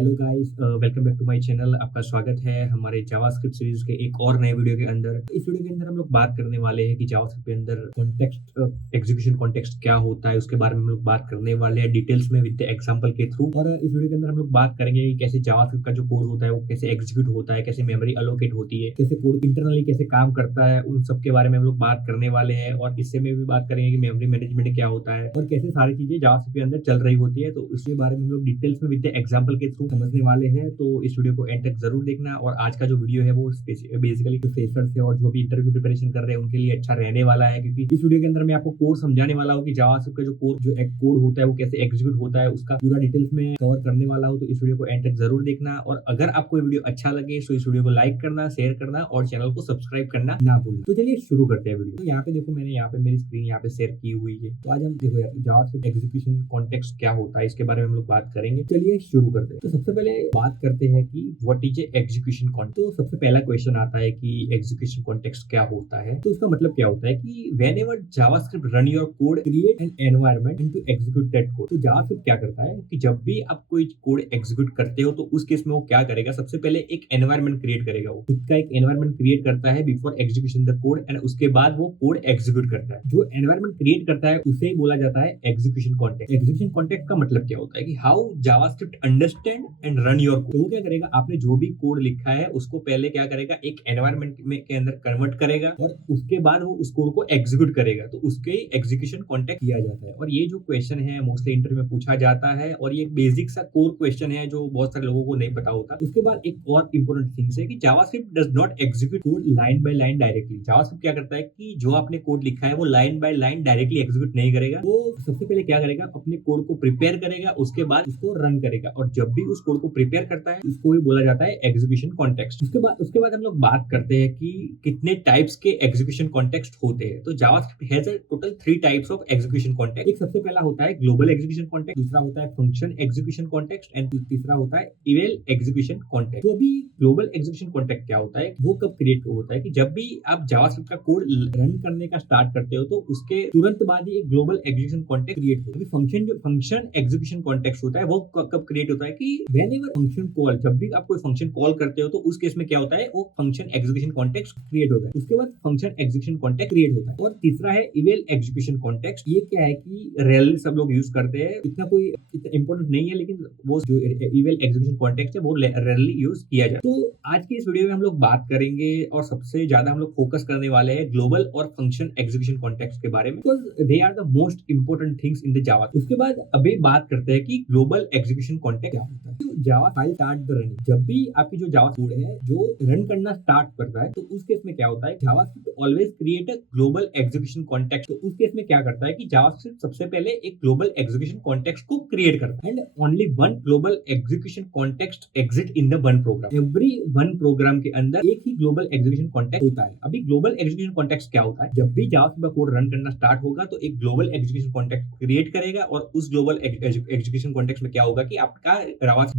Hello guys, welcome back to my channel. आपका स्वागत है हमारे जावास्क्रिप्ट सीरीज के एक और नए वीडियो के अंदर। इस वीडियो के अंदर हम लोग बात करने वाले हैं कि जावास्क्रिप्ट के अंदर कॉन्टेक्स्ट एग्जीक्यूशन कॉन्टेक्स्ट क्या होता है, उसके बारे में हम लोग बात करने वाले हैं डिटेल्स में विद द एग्जांपल के थ्रू। और इस वीडियो के अंदर हम लोग बात करेंगे कि कैसे जावास्क्रिप्ट का जो कोड होता है वो कैसे एग्जीक्यूट होता है, कैसे मेमोरी अलोकेट होती है, कैसे कोड इंटरनली कैसे काम करता है, उन सब के बारे में हम लोग बात करने वाले हैं। और इससे में भी बात करेंगे कि मेमोरी मैनेजमेंट क्या होता है और कैसे सारी चीजें जावास्क्रिप्ट के अंदर चल रही होती है। तो उसके बारे में हम लोग डिटेल्स में विद द एग्जांपल के थ्रू समझने वाले हैं। तो इस वीडियो को एंड तक जरूर देखना। और आज का जो वीडियो है वो बेसिकली जो फ्रेशर्स है और जो भी इंटरव्यू प्रिपरेशन कर रहे हैं उनके लिए अच्छा रहने वाला है, क्योंकि इस वीडियो के अंदर मैं आपको कोड समझाने वाला हूँ कि जावास्क्रिप्ट का जो एक कोड होता है वो कैसे एग्जीक्यूट होता है, उसका पूरा डिटेल्स में कवर करने वाला हूँ। तो इस वीडियो को एंड तक जरूर देखना। और अगर आपको ये वीडियो अच्छा लगे तो इस वीडियो को लाइक करना, शेयर करना और चैनल को सब्सक्राइब करना ना भूलें। तो चलिए शुरू करते हैं वीडियो। तो यहाँ पे देखो, मैंने यहाँ पे मेरी स्क्रीन यहाँ पे शेयर की हुई है। तो आज हम देखो यार जावास्क्रिप्ट एग्जीक्यूशन कॉन्टेक्स्ट क्या होता है, इसके बारे में हम लोग बात करेंगे। चलिए शुरू करते हैं। तो सबसे पहले बात करते हैं कि व्हाट इज एग्जीक्यूशन कॉन्टेक्स्ट। तो सबसे पहला क्वेश्चन आता है कि एग्जीक्यूशन कॉन्टेक्स्ट क्या होता है। तो उसका मतलब क्या होता है कि whenever JavaScript run your code create an environment to execute that code. तो जावास्क्रिप्ट क्या करता है कि जब भी आप कोई कोड एग्जीक्यूट करते हो तो उस केस में वो क्या करेगा, सबसे पहले एक एनवायरनमेंट क्रिएट करेगा। वो खुद का एक एनवायरनमेंट क्रिएट करता है before execution the code, and उसके बाद वो कोड एग्जीक्यूट करता है। जो एनवायरनमेंट क्रिएट करता है उसे ही बोला जाता है एग्जीक्यूशन कॉन्टेक्स्ट। एग्जीक्यूशन कॉन्टेक्स्ट का मतलब क्या होता है कि how JavaScript understand and run your code. तो वो क्या करेगा, आपने जो भी कोड लिखा है उसको पहले क्या करेगा, एक एनवायरनमेंट में के अंदर कन्वर्ट करेगा और उसके बाद वो उस कोड को एग्जीक्यूट करेगा। तो उसके एग्जीक्यूशन कॉन्टेक्स्ट किया जाता है। और ये जो क्वेश्चन है मोस्टली इंटरव्यू में पूछा जाता है और ये बेसिक सा कोर क्वेश्चन है जो बहुत सारे लोगों को नहीं पता होता। उसके बाद एक और इंपॉर्टेंट थिंग्स है कि JavaScript does not execute code line by line directly. JavaScript क्या करता है कि जो आपने कोड लिखा है वो line by line directly execute नहीं करेगा। वो सबसे पहले क्या करेगा, अपने कोड को प्रिपेयर करेगा, उसके बाद उसको रन करेगा। और जब भी उस कोड को प्रिपेयर करता है उसको भी बोला जाता है एग्जीक्यूशन कॉन्टेक्स्ट। उसके बाद हम लोग बात करते हैं कि कितने टाइप्स के एग्जीक्यूशन कॉन्टेक्स्ट होते हैं। तो JavaScript has a total 3 types of execution context. एक सबसे पहला होता है ग्लोबल एग्जीक्यूशन कॉन्टेक्स्ट, दूसरा होता है फंक्शन एग्जीक्यूशन कॉन्टेक्स्ट एंड तीसरा होता है इवेल एग्जीक्यूशन कॉन्टेक्स्ट। तो अभी ग्लोबल एग्जीक्यूशन कॉन्टेक्स्ट क्या होता है, वो कब क्रिएट होता है कि जब भी आप जावास्क्रिप्ट का कोड रन करने का स्टार्ट करते हो तो उसके तुरंत बाद ही एक ग्लोबल एग्जीक्यूशन कॉन्टेक्स्ट क्रिएट होता है। फंक्शन एग्जीक्यूशन कॉन्टेक्स्ट होता है वो कब क्रिएट होता है कि व्हेनेवर फंक्शन कॉल, जब भी आप कोई फंक्शन कॉल करते हो तो उस केस में क्या होता है, वो फंक्शन एग्जीक्यूशन कॉन्टेक्स्ट क्रिएट होता है। उसके बाद फंक्शन एग्जीक्यूशन कॉन्टेक्स्ट क्रिएट होता है। और तीसरा है इवेल एग्जीक्यूशन कॉन्टेक्स्ट। ये क्या है कि रेयरली सब लोग यूज करते हैं, इतना कोई इंपॉर्टेंट नहीं है, लेकिन वो जो इवेल एग्जीक्यूशन कॉन्टेक्स्ट है वो रेयरली यूज किया जाता है। तो आज के इस वीडियो में हम लोग बात करेंगे और सबसे ज्यादा हम लोग फोकस करने वाले हैं ग्लोबल और फंक्शन एग्जीक्यूशन कॉन्टेक्स्ट के बारे में, because they are the most important things in the Java. उसके बाद अभी बात करते हैं कि ग्लोबल एग्जीक्यूशन कॉन्टेक्स्ट क्या होता है। Java file start the running, जब भी आपकी जो जावा कोड है जो रन करना स्टार्ट करता है तो उस केस में क्या होता है, JavaScript always create a global execution context. तो उस केस में क्या करता है कि जावास्क्रिप्ट सबसे पहले एक ग्लोबल एग्जीक्यूशन कॉन्टेक्स्ट को क्रिएट करता है। And only one global execution context exit in the one program. Every one program के अंदर एक ही ग्लोबल एग्जीक्यूशन कॉन्टेक्स्ट होता है। अभी ग्लोबल एग्जीक्यूशन कॉन्टेक्स्ट क्या होता है, जब भी जावास्क्रिप्ट का कोड रन करना स्टार्ट होगा तो एक ग्लोबल एग्जीक्यूशन कॉन्टेक्स्ट क्रिएट करेगा। और उस ग्लोबल एग्जीक्यूशन कॉन्टेक्स्ट में क्या होगा कि आपका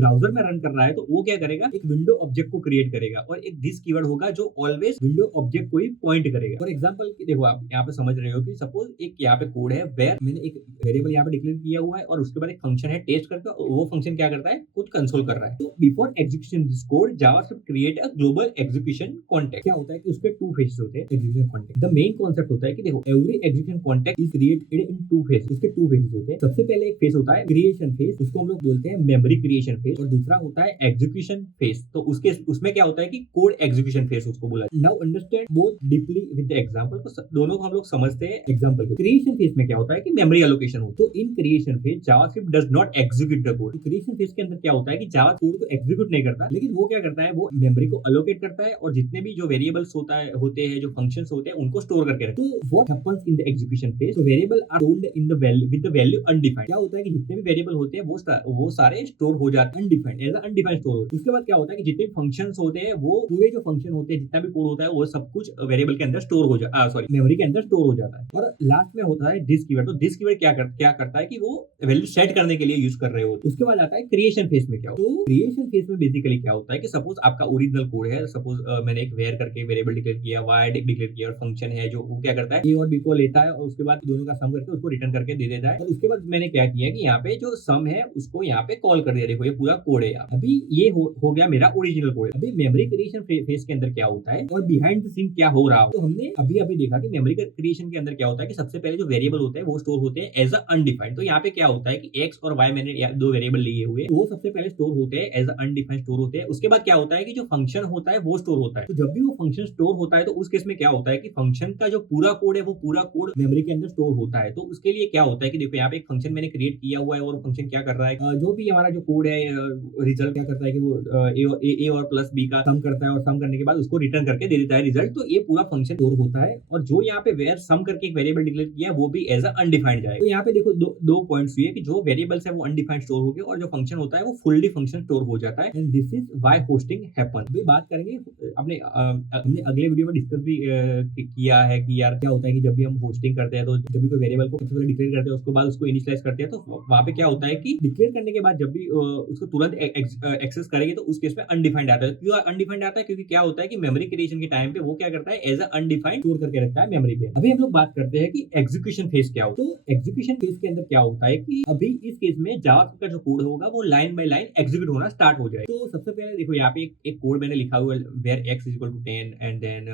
ब्राउजर में रन कर रहा है तो वो क्या करेगा, एक विंडो ऑब्जेक्ट को क्रिएट करेगा और एक दिस कीवर्ड होगा जो ऑलवेज विंडो ऑब्जेक्ट को ही पॉइंट करेगा। फॉर एग्जांपल देखो, आप यहाँ पे समझ रहे हो कि सपोज एक यहाँ पे कोड है वेयर मैंने एक वेरिएबल यहाँ पे डिक्लेयर किया हुआ है और उसके बाद एक फंक्शन है टेस्ट करके, वो फंक्शन क्या करता है, कुछ कंसोल कर रहा है। तो before execution this code JavaScript create a global execution context. क्या होता है कि उसके 2 फेजेस होते हैं execution context. The main concept होता है कि देखो every execution context is created in 2 phases. उसके 2 फेजेस होते हैं। सबसे पहले एक फेज होता है क्रिएशन फेज, उसको हम लोग बोलते हैं मेमोरी क्रिएशन फेज, और दूसरा होता है एग्जीक्यूशन फेज। तो उसमें क्या होता है कि कोड एग्जीक्यूशन फेज उसको बोला। Now understand both deeply with the example. तो दोनों को हम लोग समझते हैं एग्जांपल के। क्रिएशन फेज में क्या होता है कि मेमोरी एलोकेशन होता है। तो in creation phase JavaScript does not execute the code. Creation phase के अंदर क्या होता है कि जावा कोड को एग्जीक्यूट नहीं करता, लेकिन वो क्या करता है, वो मेमोरी को अलोकेट करता है और जितने भी जो वेरिएबल्स होते हैं जो फंक्शंस होते हैं उनको स्टोर करके रखता है। तो what happens in the execution phase, तो variable are stored in the value with the value undefined. क्या होता है कि जितने भी वेरिएबल होते हैं वो सारे स्टोर हो जाते हैं अनडिफाइंड, एज अनडिफाइंड स्टोर होते हैं। उसके बाद क्या होता है कि जितने फंक्शंस होते हैं वो पूरे जो फंक्शन होते हैं, जितना भी कोड होता है वो सब कुछ वेरिएबल के अंदर स्टोर हो जाता है, मेमोरी के अंदर स्टोर हो जाता है। और लास्ट में होता है दिस कीवर्ड। तो दिस कीवर्ड क्या करता है कि वो वैल्यू सेट करने के लिए यूज कर रहे होते हैं। उसके बाद आता है क्रिएशन फेज में क्या होता है। तो क्रिएशन फेज में बेसिकली क्या होता है कि सपोज आपका ओरिजिनल कोड है, सपोज मैंने एक वेयर करके वेरिएबल डिक्लेयर किया, वाई डिक्लेयर किया और फंक्शन है जो वो क्या करता है, ए और बी को लेता है और उसके बाद दोनों का सम करके उसको रिटर्न करके दे देता है। और उसके बाद मैंने क्या किया कि यहाँ पे जो सम है उसको यहाँ पे कॉल कर दिया। देखो ये पूरा पूरा कोड है। अभी ये हो गया मेरा ओरिजिनल कोड। अभी मेमोरी क्रिएशन फेज के अंदर क्या होता है और बिहाइंड द सीन क्या हो रहा हो, तो हमने अभी अभी देखा कि मेमोरी क्रिएशन के अंदर क्या होता है कि सबसे पहले जो वेरिएबल होते हैं वो स्टोर होते हैं एज अ अनडिफाइंड। तो यहाँ पे क्या होता है कि एक्स और वाई मैंने दो वेरिएबल लिए हुए, वो सबसे पहले स्टोर होते हैं एज अ अनडिफाइंड स्टोर होते हैं। उसके बाद क्या होता है कि जो फंक्शन होता है वो स्टोर होता है। तो जब भी वो फंक्शन स्टोर होता है तो उस केस में क्या होता है कि फंक्शन का जो पूरा कोड है वो पूरा कोड मेमोरी के अंदर स्टोर होता है। तो उसके लिए क्या होता है कि देखो यहाँ पे एक फंक्शन मैंने क्रिएट किया हुआ है और फंक्शन क्या कर रहा है, जो भी हमारा जो कोड है रिजल्ट क्या करता है कि वो ए और प्लस बी का सम करता है और सम करने के बाद उसको रिटर्न करके दे देता है रिजल्ट। तो ये पूरा फंक्शन स्टोर होता है और जो यहाँ पे वेयर सम करके एक वेरिएबल डिक्लेयर किया है वो भी एज अ अनडिफाइंड जाएगा। तो यहाँ पे देखो दो पॉइंट्स हुए कि जो वेरिएबल्स है वो अनडिफाइंड स्टोर हो गए और जो फंक्शन होता है वो फुल्ली फंक्शन स्टोर हो जाता है। And this is why hosting happen. अभी बात करेंगे अपने हमने अगले वीडियो में डिस्कस भी किया है कि यार क्या होता है कि जब भी हम होस्टिंग करते हैं तो जब भी कोई वेरिएबल को सबसे पहले डिक्लेयर करते हैं उसके बाद उसको इनिशियलाइज करते हैं, तो वहां पे क्या होता है कि डिक्लेयर करने के बाद जब भी उसको तुरंत एक्सेस करेंगे तो उस केस में अनडिफाइंड आता है। क्यों अनडिफाइंड आता है? क्योंकि क्या होता है कि मेमोरी क्रिएशन के टाइम पे वो क्या करता है एज अ अनडिफाइंड स्टोर करके रखता है मेमोरी पे। अभी हम लोग बात करते हैं कि एग्जीक्यूशन फेज क्या होता है। तो एग्जीक्यूशन फेज के अंदर क्या होता है कि अभी इस केस में जावास्क्रिप्ट का जो कोड होगा वो लाइन बाय लाइन एग्जीक्यूट होना स्टार्ट हो जाए। तो सबसे पहले देखो यहाँ पे एक कोड मैंने लिखा हुआ है where x is equal to 10 and then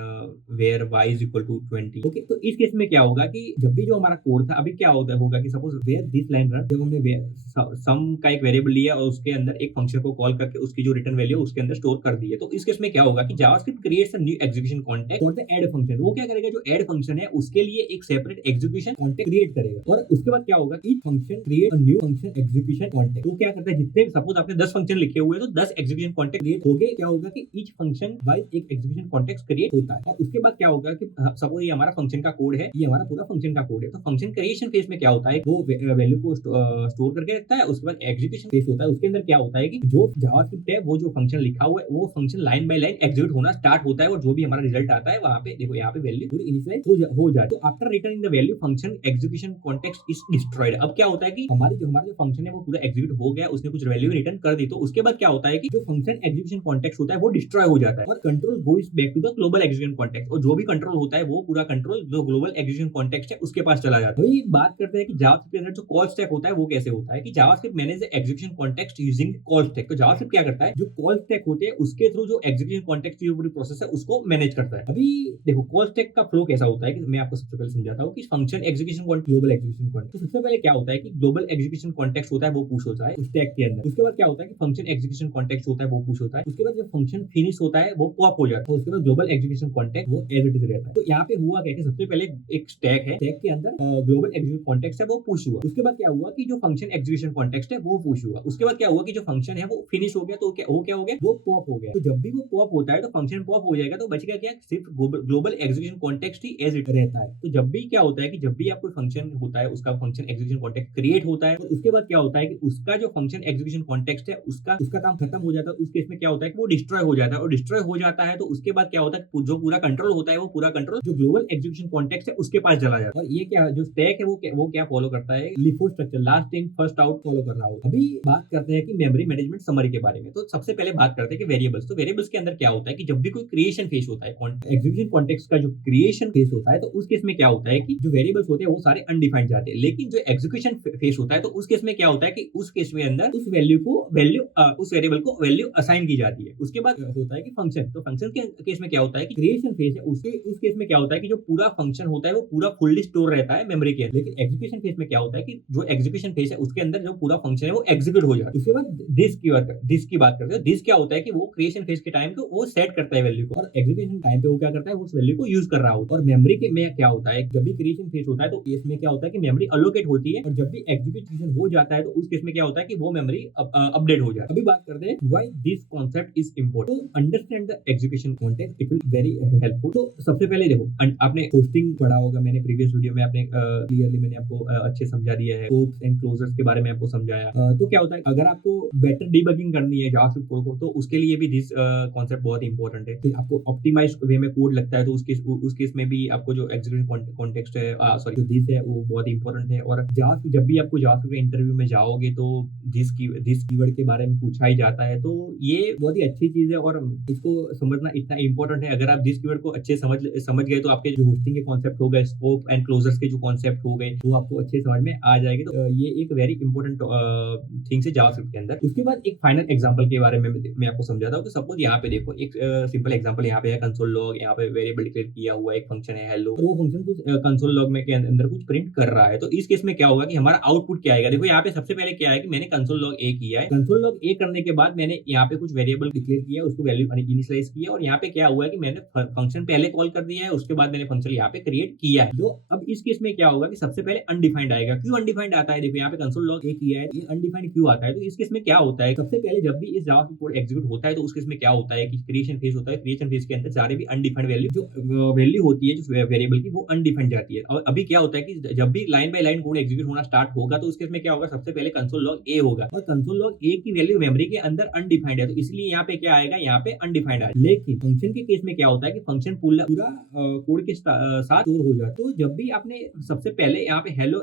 where y is equal to 20। Okay, तो इस केस में क्या होगा कि जब भी जो हमारा कोड था अभी क्या होगा कि suppose where this line run, जब हमने सम का एक वेरिएबल लिया और उसके अंदर एक फंक्शन को कॉल करके उसकी जो रिटर्न वैल्यू उसके अंदर स्टोर कर दी है, तो इस केस में क्या होगा कि JavaScript creates a new execution context for the add function. वो क्या करेगा, जो ऐड फंक्शन है उसके लिए एक सेपरेट एग्जीक्यूशन कॉन्टेक्स्ट क्रिएट करेगा और उसके बाद क्या होगा each function create a new function execution context. तो क्या करता है, जितने सपोज आपने 10 फंक्शन लिखे हुए हैं तो 10 एग्जीक्यूशन कॉन्टेक्स्ट क्रिएट हो गए। क्या होगा कि ईच फंक्शन वाइज एक एग्जीक्यूशन कॉन्टेक्स्ट क्रिएट होता है और उसके बाद क्या होगा कि सपोज ये हमारा फंक्शन का कोड है, ये हमारा पूरा फंक्शन का कोड है। तो फंक्शन क्रिएशन फेज में क्या होता है, वो वैल्यू को स्टोर करके रखता है। उसके बाद एग्जीक्यूशन फेज होता है, उसके अंदर क्या होता है कि जो जावास्क्रिप्ट है वो जो फंक्शन लिखा हुआ है वो function line by line execute होना स्टार्ट होता है और जो भी हमारा रिजल्ट आता है वहां पे देखो यहाँ पे वैल्यू पूरी इनिशियलाइज हो जाए। तो after returning the value function execution context is destroyed. अब क्या होता है कि हमारा जो फंक्शन है वो पूरा एग्जीक्यूट हो गया, उसने कुछ वैल्यू रिटर्न कर दी, तो उसके बाद क्या होता है कि जो फंक्शन एग्जीक्यूशन कॉन्टेक्स्ट होता है वो डिस्ट्रॉय हो जाता है और control goes back to the global execution context. और जो भी कंट्रोल होता है वो पूरा कंट्रोल जो ग्लोबल एग्जीक्यूशन कॉन्टेक्स्ट है उसके पास चला जाता है। तो बात करते हैं कि जावास्क्रिप्ट के अंदर जो कॉल स्टैक होता है वो कैसे होता है कि JavaScript manage the execution context using call stack. तो जावास्क्रिप्ट क्या करता है, जो कॉल स्टैक होते हैं उसके थ्रू जो एग्जीक्यूशन कॉन्टेक्स्ट की पूरी प्रोसेस है उसको मैनेज करता है। अभी देखो कॉल स्टैक का फ्लो कैसा होता है कि मैं आपको सबसे पहले समझाता हूँ कि function execution global execution context. तो सबसे पहले क्या होता है कि ग्लोबल एग्जीक्यूशन कॉन्टेक्स्ट होता है वो पुश होता है स्टैक के अंदर। उसके बाद क्या होता है कि फंक्शन एग्जीक्यूशन कॉन्टेक्स्ट होता है वो पुश होता है। उसके बाद जब फंक्शन फिनिश होता है वो पॉप हो जाता है। उसके बाद ग्लोबल एग्जीक्यूशन कॉन्टेक्स्ट वो एज इट इज रहता है। तो यहाँ पे हुआ क्या कि सबसे पहले एक स्टैक है, स्टैक के अंदर ग्लोबल एग्जीक्यूशन कॉन्टेक्स्ट है वो पुश हुआ। उसके बाद क्या हुआ कि जो फंक्शन एग्जीक्यूशन कॉन्टेक्स्ट है वो पुश हुआ। उसके बाद क्या हुआ कि जो फंक्शन है वो फिनिश हो गया, तो क्या हो गया, वो पॉप हो गया। तो जब भी वो पॉप होता है तो फंक्शन पॉप हो जाएगा, तो बचेगा क्या, सिर्फ ग्लोबल एग्जीक्यूशन कॉन्टेक्स्ट ही एज इट रहता है। तो जब भी क्या होता है कि जब भी आप कोई फंक्शन होता है उसका फंक्शन एग्जीक्यूशन कॉन्टेक्स्ट क्रिएट होता है, तो उसके बाद क्या होता है कि उसका जो फंक्शन एग्जीक्यूशन कॉन्टेक्स्ट है उसका काम खत्म हो जाता है। उस केस में क्या होता है कि वो डिस्ट्रॉय हो जाता है और डिस्ट्रॉय हो जाता है तो उसके बाद क्या होता है जो पूरा कंट्रोल होता है वो पूरा कंट्रोल जो ग्लोबल एग्जीक्यूशन कॉन्टेक्स्ट है उसके पास चला जाता है। और ये क्या जो स्टैक है वो क्या फॉलो करता है, LIFO structure, last in first out follow कर रहा होगा। अभी बात करते हैं कि मेमोरी मैनेजमेंट समरी के बारे में। तो सबसे पहले बात करते हैं कि वेरिएबल्स। तो वेरिएबल्स के अंदर क्या होता है कि जब भी कोई क्रिएशन फेज होता है, एग्जीक्यूशन कॉन्टेक्स्ट का जो क्रिएशन फेज होता है, तो उस केस में क्या होता है कि जो वेरिएबल्स होते हैं वो सारे अनडिफाइंड जाते हैं। लेकिन जो एग्जीक्यूशन फेज होता है तो उस केस में क्या होता है कि उस केस में अंदर उस उस वेरिएबल को वैल्यू असाइन की जाती है। उसके बाद होता है कि फंक्शन, तो फंक्शन के केस में क्या होता है कि क्रिएशन फेज है उस केस में क्या होता है कि जो पूरा फंक्शन होता है वो पूरा फुल्ली स्टोर रहता है मेमोरी के अंदर। लेकिन एग्जीक्यूशन फेज में क्या होता है कि जो एग्जीक्यूशन फेज है उसके अंदर जो पूरा फंक्शन है वो एग्जीक्यूट हो जाता है। उसके बाद दिस की बात करते हैं। दिस क्या होता है कि वो क्रिएशन फेज के टाइम को वो सेट करता है वैल्यू को और एग्जीक्यूशन टाइम पे वो क्या करता है उस वैल्यू को यूज कर रहा होता है। और मेमोरी के में क्या होता है, जब भी क्रिएशन फेज होता है तो इसमें क्या होता है कि मेमोरी अलोकेट होती है और जब भी एग्जीक्यूशन हो जाता है तो उस केस में क्या होता है कि वो मेमोरी अपडेट हो जाता है। अभी बात करते हैं why this concept is important to understand the execution context, it will very helpful. तो सबसे पहले देखो आपने होस्टिंग पढ़ा होगा, मैंने प्रीवियस वीडियो में आपने क्लियरली मैंने आपको अच्छे समझा दिया है, स्कोप्स एंड क्लोजर्स के बारे में आपको समझाया। तो क्या होता है अगर आपको बेटर डिबगिंग करनी है जावास्क्रिप्ट कोड को तो उसके लिए भी दिस कांसेप्ट बहुत इंपॉर्टेंट है। फिर आपको ऑप्टिमाइज वे में कोड लगता है तो उस केस में भी आपको जो एग्जीक्यूशन कॉन्टेक्स्ट है सॉरी दिस है वो बहुत इंपॉर्टेंट है। और जब भी आपको जावास्क्रिप्ट इंटरव्यू में जाओगे तो दिस कीवर्ड के बारे में पूछा ही जाता है, तो ये बहुत ही अच्छी चीज है और इसको समझना इतना इंपॉर्टेंट है। अगर आप दिस कीवर्ड को अच्छे समझ गए तो आपके जो होस्टिंग के कॉन्सेप्ट हो गए, स्कोप एंड क्लोजर्स के जो कॉन्सेप्ट हो गए वो आपको अच्छे समझ में आ जाएंगे। तो ये एक वेरी इंपॉर्टेंट थिंग्स है जावास्क्रिप्ट के अंदर। अंदर। उसके बाद एक फाइनल एग्जांपल के बारे में मैं आपको समझाता हूँ कि सपोज यहाँ पे देखो एक सिंपल एग्जांपल यहाँ पे है कंसोल लॉग, यहाँ पे वेरिएबल डिक्लेयर किया हुआ एक फंक्शन है हेलो, और वो फंक्शन कुछ कंसोल लॉग में के अंदर कुछ प्रिंट कर रहा है। तो इस केस में क्या होगा कि हमारा आउटपुट क्या आएगा। देखो यहाँ पे सबसे पहले क्या है कि मैंने कंसोल लॉग ए किया है, कंसोल लॉग ए करने के बाद मैंने यहाँ पे कुछ वेरिएबल डिक्लेयर किया, उसको वैल्यू इनिशियलाइज किया, और यहाँ पे क्या हुआ है कि मैंने फंक्शन पहले कॉल कर दिया है, उसके बाद मैंने फंक्शन यहाँ पे क्रिएट किया है। तो अब इस केस में क्या होगा कि सबसे पहले अनडिफाइंड आएगा। क्यों अनडिफाइंड आता है, देखो यहाँ पे कंसोल लॉग ए किया है, ये अनडिफाइंड क्यों आता है। तो इस केस में क्या होता है, सबसे पहले जब भी इस जावास्क्रिप्ट कोड एग्जीक्यूट होता है तो उस केस में क्या होता है कि क्रिएशन फेज होता है, क्रिएशन फेज के अंदर सारे भी अनडिफाइंड वैल्यू जो वैल्यू होती है जो वेरिएबल की वो अनडिफाइंड जाती है। और अभी क्या होता है कि जब भी line by line code execute होना स्टार्ट होगा तो उस केस में क्या होगा, सबसे पहले कंसोल लॉग ए होगा, और कंसोल लॉग ए की वैल्यू मेमोरी के अंदर अनडिफाइंड है, तो इसलिए यहाँ पे क्या आएगा, यहाँ पे अनडिफाइंड आएगा। लेकिन फंक्शन के केस में क्या होता है कि फंक्शन पूरा कोड के साथ स्टोर हो जाता है। तो जब भी आपने सबसे पहले यहाँ पे हेलो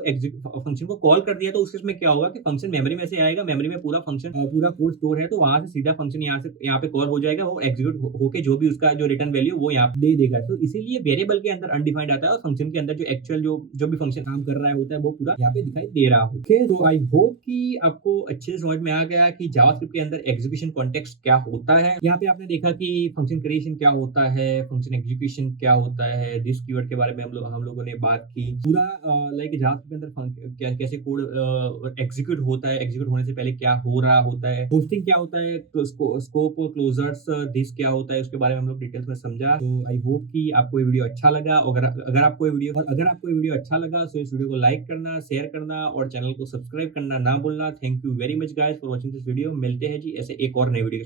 फंक्शन को कॉल कर दिया तो उस केस में क्या होगा कि फंक्शन मेमोरी में से आएगा, मेमोरी में पूरा फंक्शन पूरा कोड स्टोर है, तो वहां से सीधा फंक्शन यहाँ पे कॉल हो जाएगा, वो एग्जीक्यूट होके जो भी उसका जो रिटर्न वैल्यू वो यहाँ पे दे देगा। तो इसीलिए वेरिएबल के अंदर अनडिफाइंड आता है और फंक्शन के अंदर जो एक्चुअल जो भी फंक्शन काम कर रहा है होता है वो पूरा यहाँ पे दिखाई दे रहा हो। तो आई होप कि आपको अच्छे से समझ में आ गया कि जावास्क्रिप्ट के अंदर एग्जीक्यूशन कॉन्टेक्स्ट क्या होता है। यहाँ पे आपने देखा कि फंक्शन क्रिएशन क्या होता है, फंक्शन एग्जीक्यूशन क्या होता है, दिस कीवर्ड के बारे में हम लोगों ने बात की। पूरा लाइक जावास्क्रिप्ट के अंदर कैसे कोड एग्जीक्यूट होता है, एग्जीक्यूट होने से पहले क्या हो रहा होता है, होस्टिंग क्या होता है, स्कोप क्लोजर्स दिस क्या होता है, उसके बारे में हम लोग डिटेल्स में समझा। तो आई होप कि आपको ये वीडियो अच्छा लगा। अगर आपको ये वीडियो अच्छा लगा तो इस वीडियो को लाइक करना, शेयर करना और चैनल को सब्सक्राइब करना ना भूलना। Thank you very much guys for watching this video. मिलते हैं जी ऐसे एक और नए वीडियो।